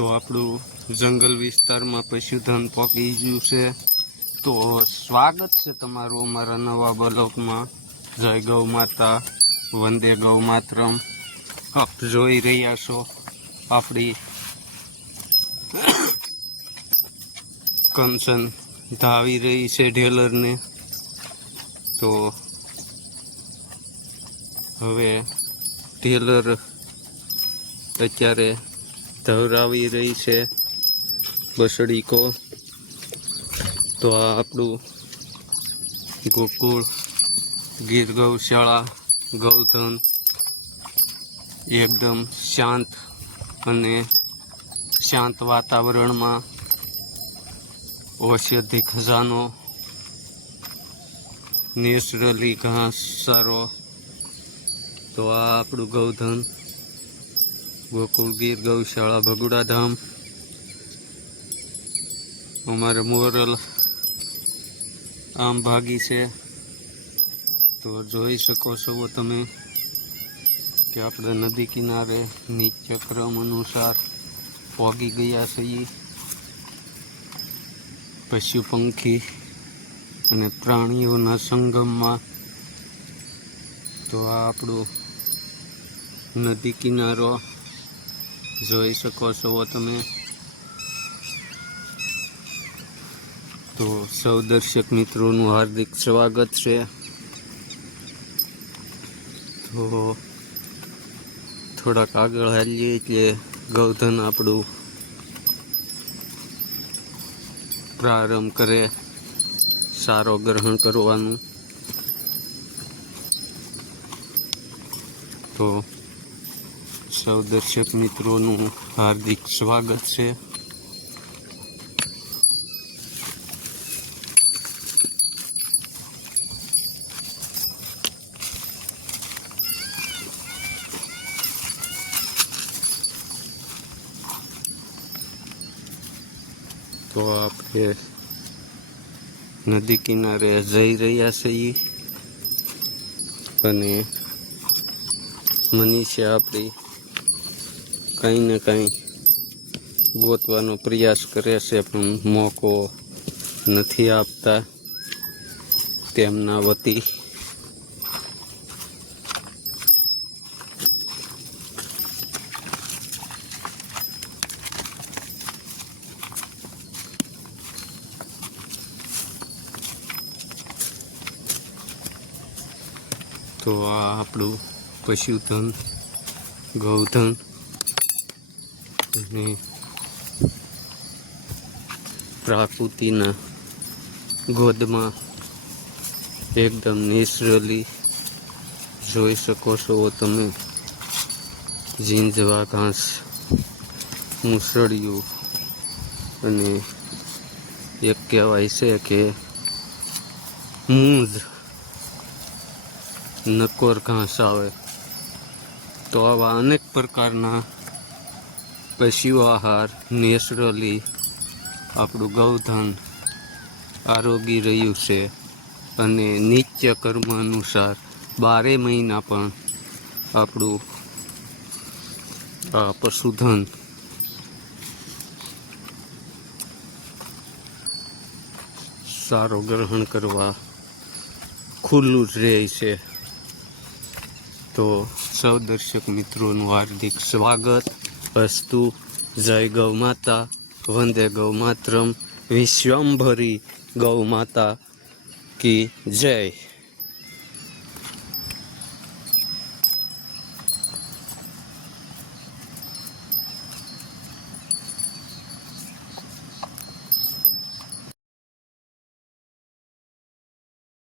તો આપણું જંગલ વિસ્તારમાં પશુધન પકી ગયું છે. તો સ્વાગત છે તમારું અમારા નવા બ્લોકમાં જય ગૌ માતા, વંદે ગૌ માતરમ. આપ જોઈ રહ્યા છો આપણી કંચન ધાવી રહી છે ઢેલરને. તો હવે ટેલર અત્યારે ધવરાવી રહી છે બસડીકો. તો આ આપણું ગોકુળ ગીર ગૌશાળા ગૌધન એકદમ શાંત અને શાંત વાતાવરણમાં ઔષધિ ખજાનો, નેચરલી ઘાસ સારો તો આ આપણું ગૌધન ગોકુળ ગીર ગૌશાળા ભગુડા ધામ અમારે મોરલ આમ ભાગી છે. તો જોઈ શકો છો તમે કે આપણે નદી કિનારે નિત્યક્રમ અનુસાર પોગી ગયા છીએ પશુ પંખી અને પ્રાણીઓના સંગમમાં. તો આ આપણું નદી કિનારો જોઈ શકો છો તમે. તો સૌ દર્શક મિત્રોનું હાર્દિક સ્વાગત છે. તો થોડાક આગળ હાલીએ એટલે ગૌધન આપણું પ્રારંભ કરે સારો ગ્રહણ કરવાનું. તો સૌ દર્શક મિત્રોનું હાર્દિક સ્વાગત છે. તો આપણે નદી કિનારે જઈ રહ્યા છીએ અને મનીષા આપણી કંઈ ને કંઈ ગોતવાનો પ્રયાસ કરે છે, પણ મોકો નથી આપતા તેમના વતી. તો આ આપણું પશુધન, ગૌધન અને પ્રાકૃતિના ગોદમાં એકદમ નેચરલી જોઈ શકો છો તમે. ઝીંઝવા ઘાસ મુસળિયું અને એક કહેવાય છે કે મૂંઝ નકોર ઘાસ આવે. તો આવા અનેક પ્રકારના પશુ આહાર નેચરલી આપણું ગૌધન આરોગી રહ્યું છે અને નિત્ય કર્મ અનુસાર બારે મહિના પણ આપણું, આ પશુધન સારો ગ્રહણ કરવા ખુલ્લું જ રહે છે. તો સૌ દર્શક મિત્રોનું હાર્દિક સ્વાગત. અસ્તુ જય ગૌ માતા વંદે ગૌ માતરમ વિશ્વંભરી ગૌ માતા કી જય